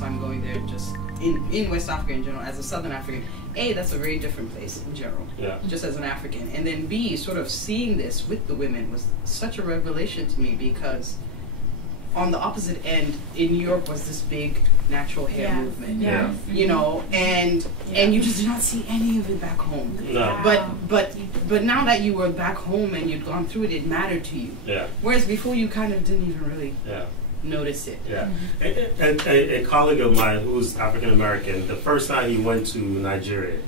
time going there, just in West Africa in general, as a Southern African. A, that's a very different place in general, just as an African. And then B, sort of seeing this with the women was such a revelation to me, because on the opposite end in New York was this big natural hair movement, you know, and you just did not see any of it back home. No. But now that you were back home and you'd gone through it, it mattered to you. Yeah. Whereas before you kind of didn't even really notice it. Yeah. And a colleague of mine who's African American, the first time he went to Nigeria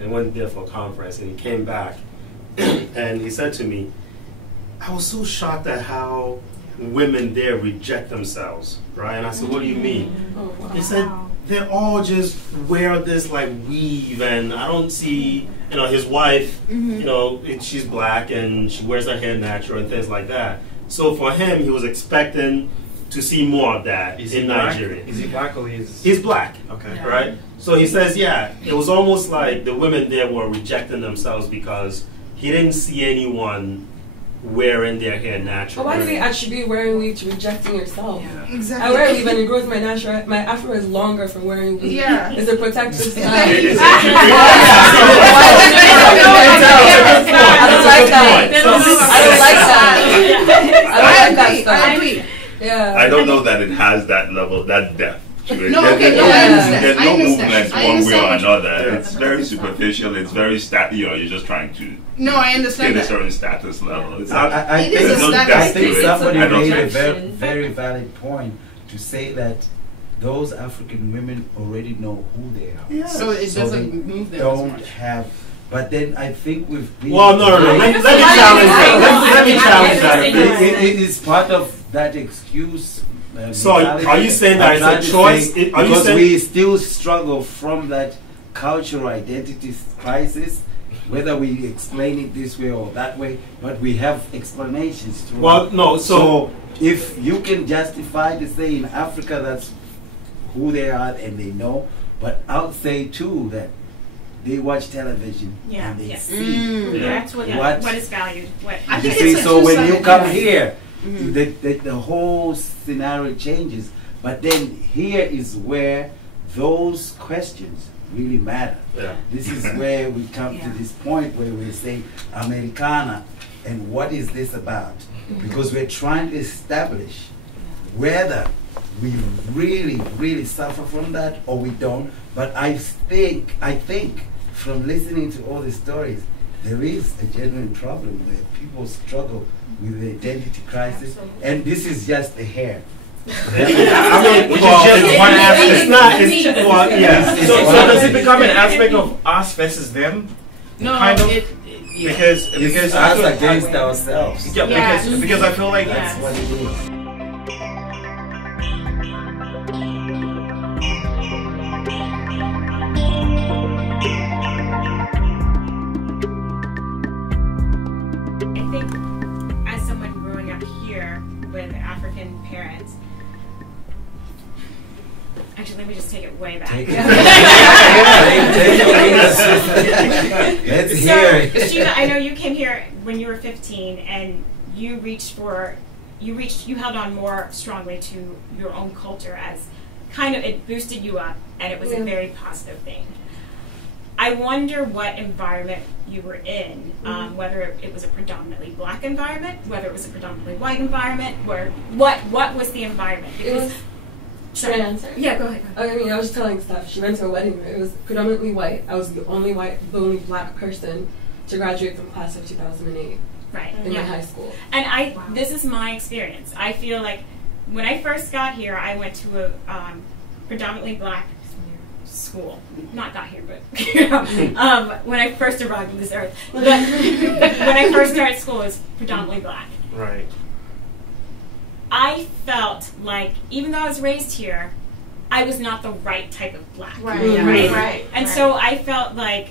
and went there for a conference, and he came back and he said to me, I was so shocked at how women there reject themselves, right? And I said, what do you mean? Oh, wow. They said they all just wear this like weave, and I don't see, you know, his wife, you know, she's black and she wears her hair natural and things like that. So for him, he was expecting to see more of that in Nigeria. Is he black or he's black? Okay. Right? So he says, yeah, it was almost like the women there were rejecting themselves because he didn't see anyone wearing their hair naturally. But why do we attribute wearing weave to rejecting yourself? Yeah. Exactly. I wear weave and it grows my natural. My afro is longer from wearing weave. Yeah. It's a protective style. I don't like that. I don't like that. I agree. Yeah. I don't know that it has that level, that depth. No, okay, no, I understand. There's no movement I one way or understand. another. It's very superficial. It's very you know, you're just trying to No, I understand get a that. certain status level. It's I It is a think, status. I think somebody I don't made a think- very valid point to say that those African women already know who they are. Yeah. So it So doesn't they move them as don't much. have. But then I think we've been. Well, no. Let me challenge that. Let me challenge that. It is part of that excuse. So are you saying that I'm trying it's a to choice? say, Are you because saying we still struggle from that cultural identity crisis, whether we explain it this way or that way, but we have explanations to Well, no. So if you can justify to say in Africa that's who they are and they know, but I'll say too that they watch television and they see That's what is valued. I you think see, it's a so when you two-sided come coin. here, the whole scenario changes. But then here is where those questions really matter. Yeah. This is where we come to this point where we say Americanah, and what is this about? Because we're trying to establish whether we really suffer from that or we don't. But I think from listening to all the stories, there is a genuine problem where people struggle with the identity crisis, and this is just the hair. I mean, Which is just one aspect. It's not. It's well, yeah. So does it become an aspect of us versus them? No, kind of? yeah. Because It's I us feel, against ourselves. yeah, because I feel like That's what it is. I think as someone growing up here with African parents, actually let me just take it way back. Take it. Let's hear it. Shima, I know you came here when you were 15 and you held on more strongly to your own culture as kind of, it boosted you up and it was a very positive thing. I wonder what environment you were in, whether it was a predominantly black environment, whether it was a predominantly white environment, what was the environment? It was. Should I answer? Yeah, go ahead. I mean, I was just telling Steph, she went to a wedding. It was predominantly white. I was the only black person to graduate from class of 2008. Right. In my high school. And this is my experience. I feel like when I first got here, I went to a predominantly black school. Not got here, but when I first arrived on this earth. But when I first started school, it was predominantly black. right. I felt like, even though I was raised here, I was not the right type of black. Right. And so I felt like,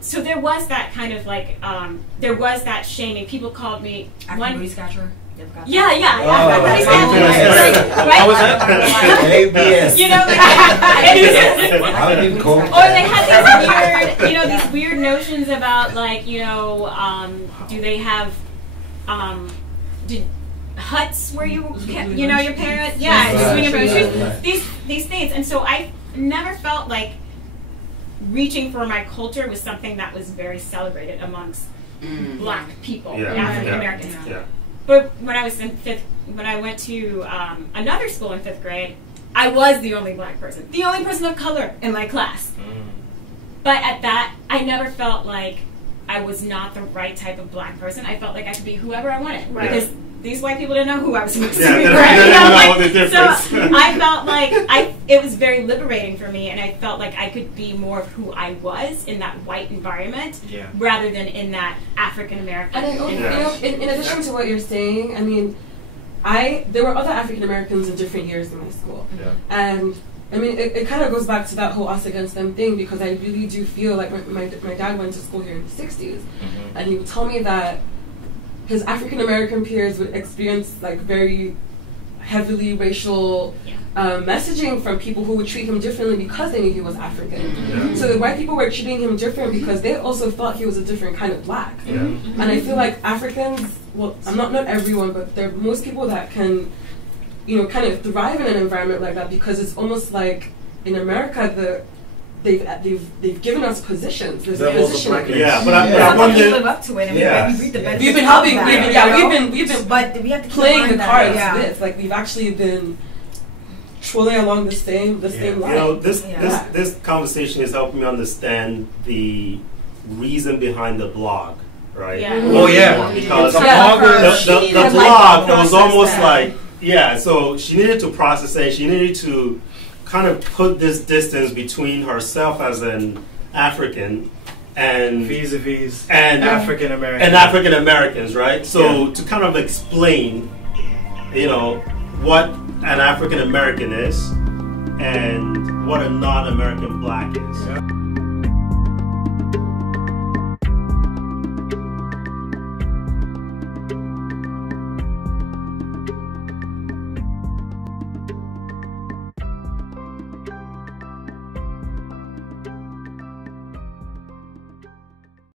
so there was that kind of like, there was that shaming. People called me one. Yeah. How was that? ABS. You know, How do you call or they had these weird, these weird notions about like, do they have, huts where you know your parents, swinging around shoes, these things, and so I never felt like reaching for my culture was something that was very celebrated amongst Black people, African Americans. But when I was when I went to another school in 5th grade, I was the only Black person, the only person of color in my class. But at that, I never felt like I was not the right type of Black person. I felt like I could be whoever I wanted because these white people didn't know who I was supposed to be. So I felt like it was very liberating for me, and I felt like I could be more of who I was in that white environment rather than in that African American. And in addition to what you're saying, I mean, there were other African Americans in different years in my school, and I mean, it kind of goes back to that whole us against them thing, because I really do feel like my dad went to school here in the 60s, and he would tell me that his African American peers would experience like very heavily racial messaging from people who would treat him differently because they knew he was African. So the white people were treating him different because they also thought he was a different kind of Black. And I feel like Africans, well, I'm not everyone, but there are most people that can, you know, kind of thrive in an environment like that, because it's almost like in America they've given us positions. There's a position. But I wonder. We live up to it. And we read the benefits. We've been helping. We've been but we have to playing the cards with. Like we've actually been trolling along the same line. You know, this conversation is helping me understand the reason behind the blog, right? Because the blog, it was almost like so she needed to process it. She needed to kind of put this distance between herself as an African and vis-a-vis African Americans, right? So to kind of explain, you know, what an African American is and what a non-American Black is.